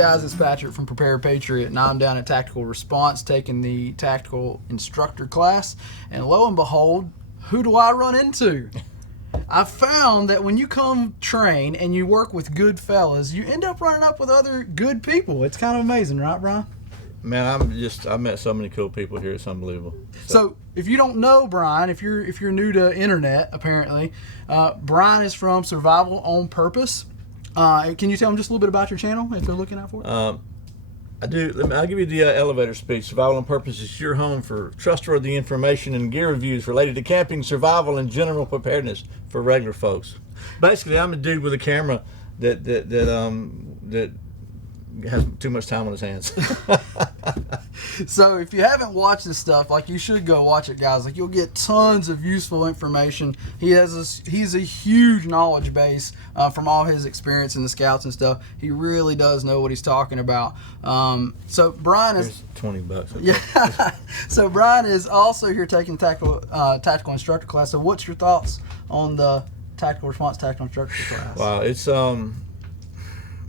guys, it's Patrick from Prepare Patriot, and I'm down at Tactical Response taking the Tactical Instructor class, and lo and behold, who do I run into? I found that when you come train and you work with good fellas, you end up running up with other good people. It's kind of amazing, right, Bryan? Man, I met so many cool people here. It's unbelievable. So if you don't know Bryan, if you're new to internet, apparently, Bryan is from Survival on Purpose. Can you tell them just a little bit about your channel if they're looking out for it? I do. I'll give you the elevator speech. Survival on Purpose is your home for trustworthy information and gear reviews related to camping, survival, and general preparedness for regular folks. Basically, I'm a dude with a camera that has too much time on his hands. So if you haven't watched this stuff, like, you should go watch it, guys. Like, you'll get tons of useful information. He's a huge knowledge base from all his experience in the Scouts and stuff. He really does know what he's talking about. So Bryan is $20. Okay. Yeah. So Bryan is also here taking tactical instructor class. So what's your thoughts on the Tactical Response Tactical Instructor class? Wow,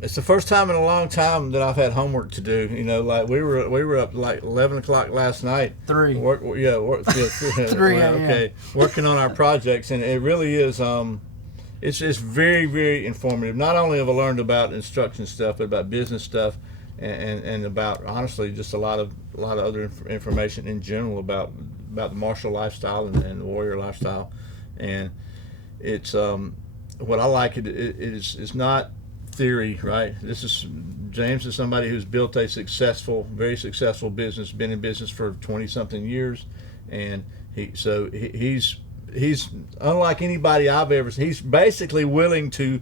it's the first time in a long time that I've had homework to do. You know, like we were up like 11 o'clock last night. 3. 3 a.m. Working on our projects, and it really is. It's very, very informative. Not only have I learned about instruction stuff, but about business stuff, and about, honestly, just a lot of other information in general about the martial lifestyle and the warrior lifestyle. And it's what I like. It's not theory, right? James is somebody who's built a very successful business, been in business for 20-something years, and he's unlike anybody I've ever seen. He's basically willing to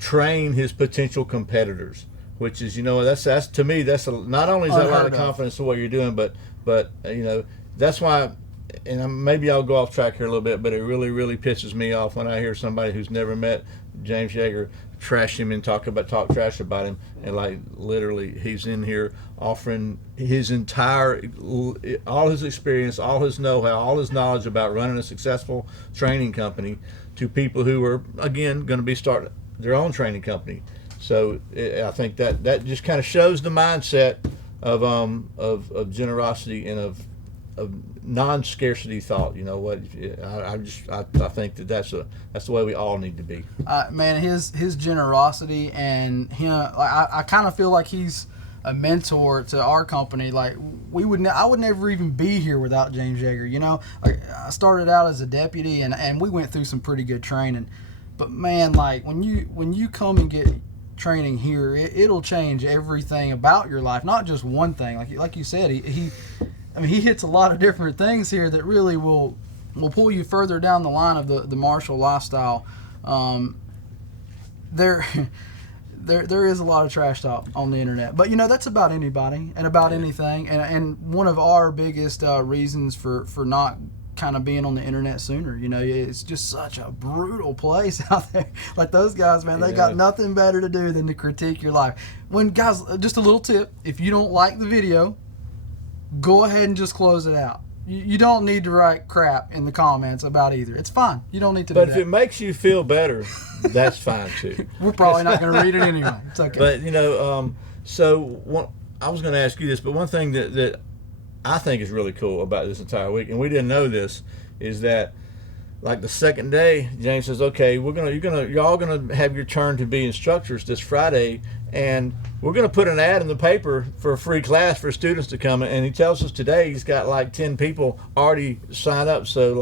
train his potential competitors, which is, that's to me, not only is that a lot of confidence to what you're doing, but that's why. And maybe I'll go off track here a little bit, but it really, really pisses me off when I hear somebody who's never met James Yeager trash him and talk trash about him, and like literally he's in here offering his all his experience, all his know-how, all his knowledge about running a successful training company to people who are, again, going to be starting their own training company. So I think that just kind of shows the mindset of generosity and of non-scarcity thought. You know what? I think that's the way we all need to be. Man, his generosity and him, I kind of feel like he's a mentor to our company. Like, I would never even be here without James Yeager. I started out as a deputy, and we went through some pretty good training. But man, like, when you come and get training here, it'll change everything about your life, not just one thing. Like you said, he hits a lot of different things here that really will pull you further down the line of the martial lifestyle. There is a lot of trash talk on the internet, but that's about anybody and about anything. And one of our biggest reasons for not kind of being on the internet sooner, it's just such a brutal place out there. Like, those guys, man, they got nothing better to do than to critique your life. When guys, just a little tip: if you don't like the video, go ahead and just close it out. You don't need to write crap in the comments about either. It's fine. You don't need to do that. But if it makes you feel better, that's fine too. We're probably not going to read it anyway. It's okay. But, I was going to ask you this, but one thing that I think is really cool about this entire week, and we didn't know this, is that, like, the second day, James says, "Okay, you're all gonna have your turn to be instructors this Friday, and we're gonna put an ad in the paper for a free class for students to come." And he tells us today he's got like 10 people already signed up. So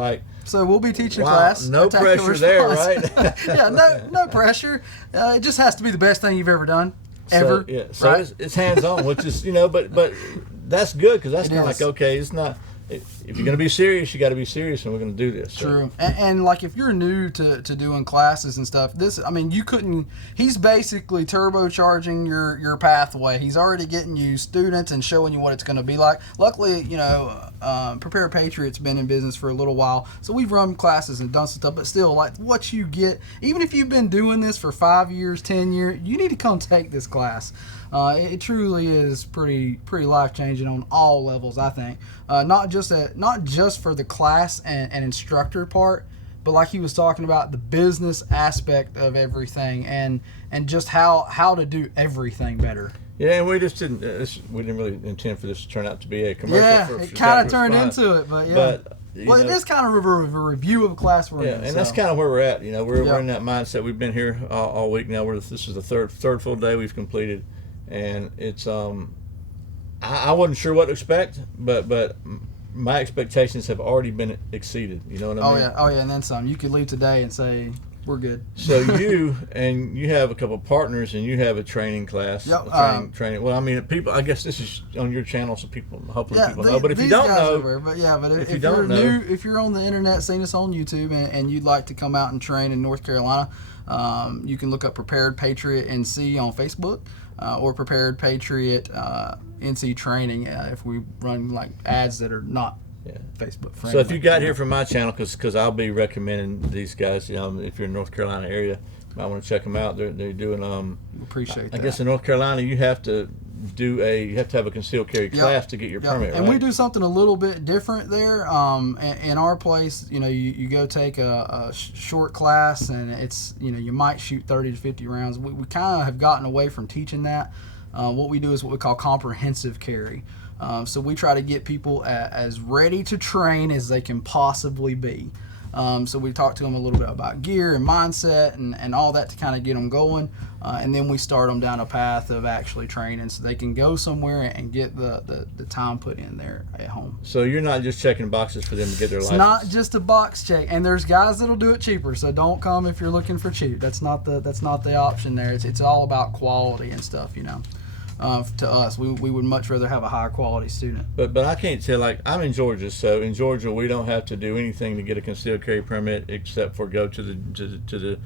we'll be teaching class. No pressure there, right? Yeah, no pressure. It just has to be the best thing you've ever done, ever. So right? it's hands-on, which is but that's good, because that's kind of like, okay, it's not. If you're going to be serious, you got to be serious, and we're going to do this. So. True. And like, if you're new to doing classes and stuff, he's basically turbocharging your pathway. He's already getting you students and showing you what it's going to be like. Luckily, Prepare Patriot's been in business for a little while, so we've run classes and done some stuff, but still, like, what you get, even if you've been doing this for 5 years, 10 years, you need to come take this class. It truly is pretty life-changing on all levels, I think. Not just for the class and instructor part, but like he was talking about, the business aspect of everything and just how to do everything better. Yeah, and we just didn't. We didn't really intend for this to turn out to be a commercial. Yeah, for it kind of Tactical turned Response. into it, but yeah. But Well, it is kind of a review of a class we're in. and so. that's kind of where we're at. You know, we're Yep. in that mindset. We've been here all week now. This is the third full day we've completed, and it's I wasn't sure what to expect, but my expectations have already been exceeded. You know what I mean? Oh yeah, and then some. You could leave today and say we're good. So you have a couple of partners, and you have a training class. Yep, Training. Well, I mean, people. I guess this is on your channel, so hopefully people know. But if you these don't guys know, over, but if you you're don't know- new, if you're on the internet, seeing us on YouTube, and you'd like to come out and train in North Carolina, you can look up Prepared Patriot NC on Facebook, or Prepared Patriot NC Training if we run like ads that are not Facebook friendly. So if you got here from my channel, because I'll be recommending these guys, you know, if you're in North Carolina area, you might want to check them out. They're doing appreciate that. I guess in North Carolina you have to have a concealed carry class to get your permit, and right? we do something a little bit different there. In our place, you know, you go take a short class, and it's, you know, you might shoot 30 to 50 rounds. We kind of have gotten away from teaching that. What we do is what we call comprehensive carry. So we try to get people as ready to train as they can possibly be. So we talk to them a little bit about gear and mindset and all that to kind of get them going. And then we start them down a path of actually training so they can go somewhere and get the time put in there at home. So you're not just checking boxes for them to get their license. It's not just a box check. And there's guys that'll do it cheaper, so don't come if you're looking for cheap. That's not the option there. It's all about quality and stuff, you know. To us, we would much rather have a high quality student. But I can't tell. Like, I'm in Georgia, so in Georgia we don't have to do anything to get a concealed carry permit except for go to the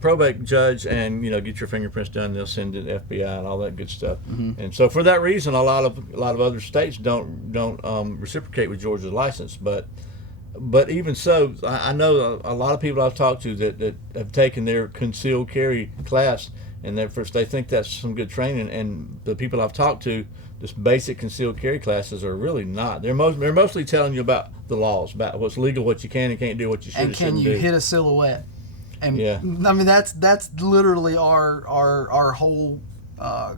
probate judge and, you know, get your fingerprints done. They'll send it to FBI and all that good stuff. Mm-hmm. And so for that reason, a lot of other states don't reciprocate with Georgia's license. But even so, I know a lot of people I've talked to that have taken their concealed carry class. And they think that's some good training, and the people I've talked to, just basic concealed carry classes are really not. They're mostly telling you about the laws, about what's legal, what you can and can't do, what you should and can you hit a silhouette. And yeah, I mean that's literally our whole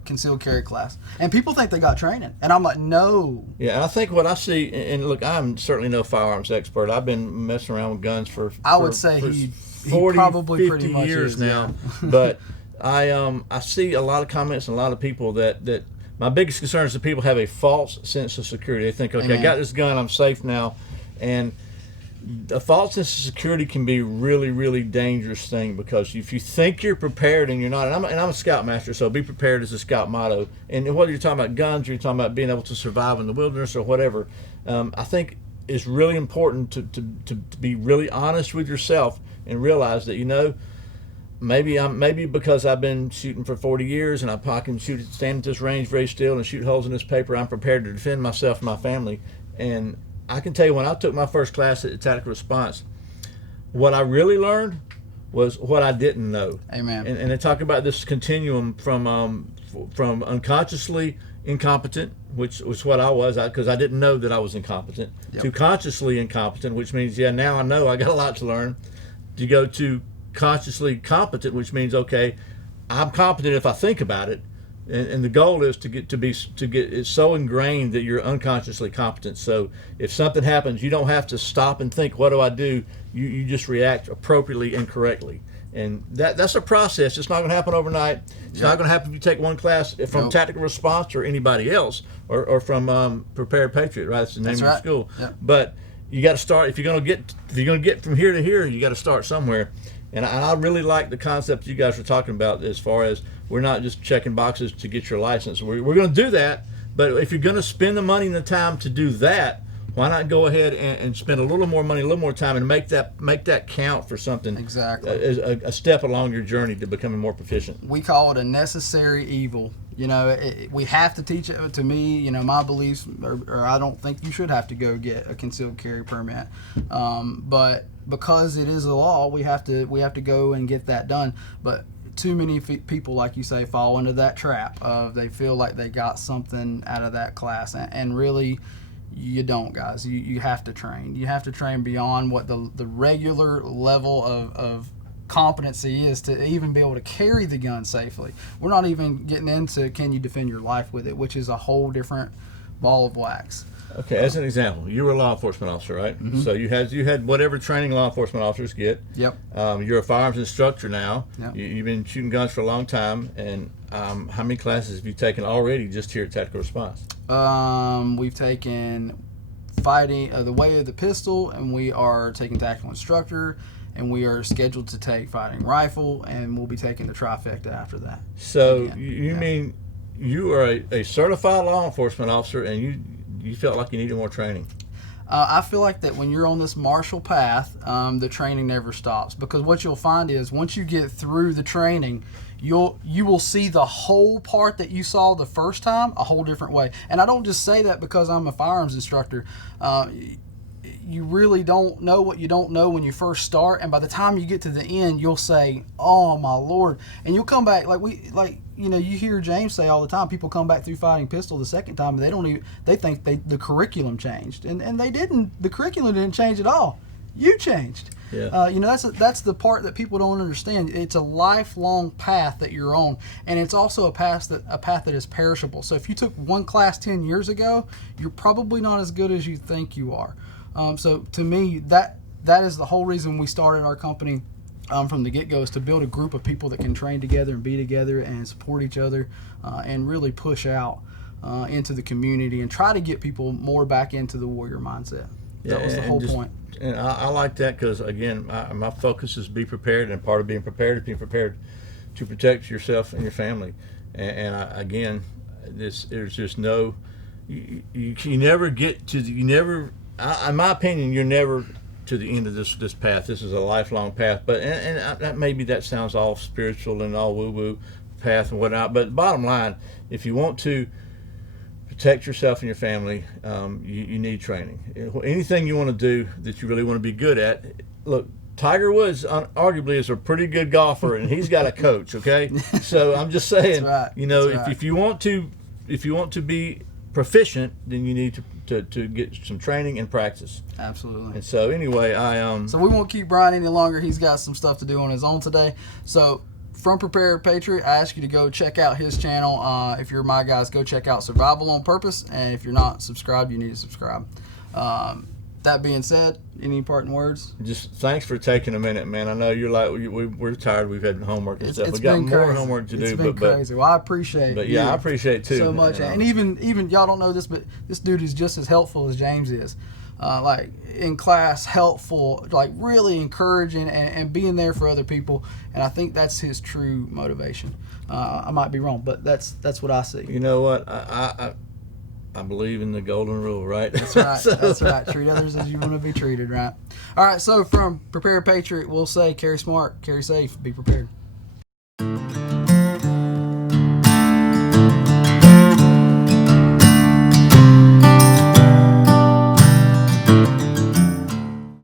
concealed carry class. And people think they got training, and I'm like, no. Yeah, and I think what I see, and look, I'm certainly no firearms expert. I've been messing around with guns for I would say he 40, probably 50 pretty much years is, now, yeah. But. I see a lot of comments and a lot of people that my biggest concern is that people have a false sense of security. They think, okay, Amen. I got this gun, I'm safe now, and a false sense of security can be a really, really dangerous thing, because if you think you're prepared and you're not, and I'm a scoutmaster, so be prepared is a scout motto. And whether you're talking about guns or you're talking about being able to survive in the wilderness or whatever, I think it's really important to be really honest with yourself and realize that, you know, maybe because I've been shooting for 40 years and I can stand at this range very still and shoot holes in this paper, I'm prepared to defend myself and my family. And I can tell you, when I took my first class at Tactical Response, what I really learned was what I didn't know. Amen. And they talk about this continuum from unconsciously incompetent, which was what I was, because I didn't know that I was incompetent, Yep. to consciously incompetent, which means, yeah, now I know I got a lot to learn, to go to consciously competent, which means, okay, I'm competent if I think about it, and the goal is to get it's so ingrained that you're unconsciously competent. So if something happens, you don't have to stop and think, what do I do? You just react appropriately and correctly. And that's a process. It's not going to happen overnight. It's not going to happen if you take one class from Tactical Response or anybody else, or from Prepared Patriot, right? That's the name of your school. Yep. But you got to start. If you're going to get from here to here, you got to start somewhere. And I really like the concept you guys were talking about, as far as we're not just checking boxes to get your license. We're going to do that, but if you're going to spend the money and the time to do that, why not go ahead and spend a little more money, a little more time, and make that count for something. Exactly. A step along your journey to becoming more proficient. We call it a necessary evil. You know, we have to teach it. To me, you know, my beliefs, or I don't think you should have to go get a concealed carry permit. But because it is a law, we have to go and get that done. But too many people, like you say, fall into that trap of they feel like they got something out of that class, and really, you don't, guys. You have to train. You have to train beyond what the regular level of competency is to even be able to carry the gun safely. We're not even getting into can you defend your life with it, which is a whole different ball of wax. Okay, as an example, you were a law enforcement officer, right? Mm-hmm. So you had whatever training law enforcement officers get. Yep. You're a firearms instructor now. Yep. You've been shooting guns for a long time. And how many classes have you taken already just here at Tactical Response? We've taken fighting the way of the pistol, and we are taking tactical instructor, and we are scheduled to take fighting rifle, and we'll be taking the trifecta after that. So you mean you are a certified law enforcement officer, and you felt like you needed more training? I feel like that when you're on this martial path, the training never stops, because what you'll find is once you get through the training, you will see the whole part that you saw the first time a whole different way. And I don't just say that because I'm a firearms instructor. You really don't know what you don't know when you first start, and by the time you get to the end, you'll say, "Oh my Lord!" And you'll come back you hear James say all the time. People come back through fighting pistol the second time, and they think the curriculum changed, and they didn't. The curriculum didn't change at all. You changed. Yeah. That's the part that people don't understand. It's a lifelong path that you're on, and it's also a path that is perishable. So if you took one class 10 years ago, you're probably not as good as you think you are. So to me, that is the whole reason we started our company from the get-go, is to build a group of people that can train together and be together and support each other and really push out into the community and try to get people more back into the warrior mindset. That was the whole point. And I like that because, again, my focus is be prepared, and part of being prepared is being prepared to protect yourself and your family. Again, there's just no, you never get to in my opinion, you're never to the end of this path. This is a lifelong path. But and maybe that sounds all spiritual and all woo-woo path and whatnot. But bottom line, if you want to protect yourself and your family, you need training. Anything you want to do that you really want to be good at, look, Tiger Woods arguably is a pretty good golfer, and he's got a coach. Okay, so I'm just saying, right. If you want to be proficient, then you need to get some training and practice. Absolutely. And so anyway, So we won't keep Bryan any longer. He's got some stuff to do on his own today. So from Prepared Patriot, I ask you to go check out his channel. If you're my guys, go check out Survival on Purpose. And if you're not subscribed, you need to subscribe. That being said, any parting words? Just thanks for taking a minute, man. I know you're like, we're tired. We've had homework and stuff. We got more homework to do. It's been crazy. Well, I appreciate it. But yeah, I appreciate it too. So much. And even y'all don't know this, but this dude is just as helpful as James is. Like in class, helpful, like really encouraging and being there for other people. And I think that's his true motivation. I might be wrong, but that's what I see. You know what? I believe in the golden rule, right? That's right. That's right. Treat others as you want to be treated, right? All right. So from Prepared Patriot, we'll say carry smart, carry safe, be prepared.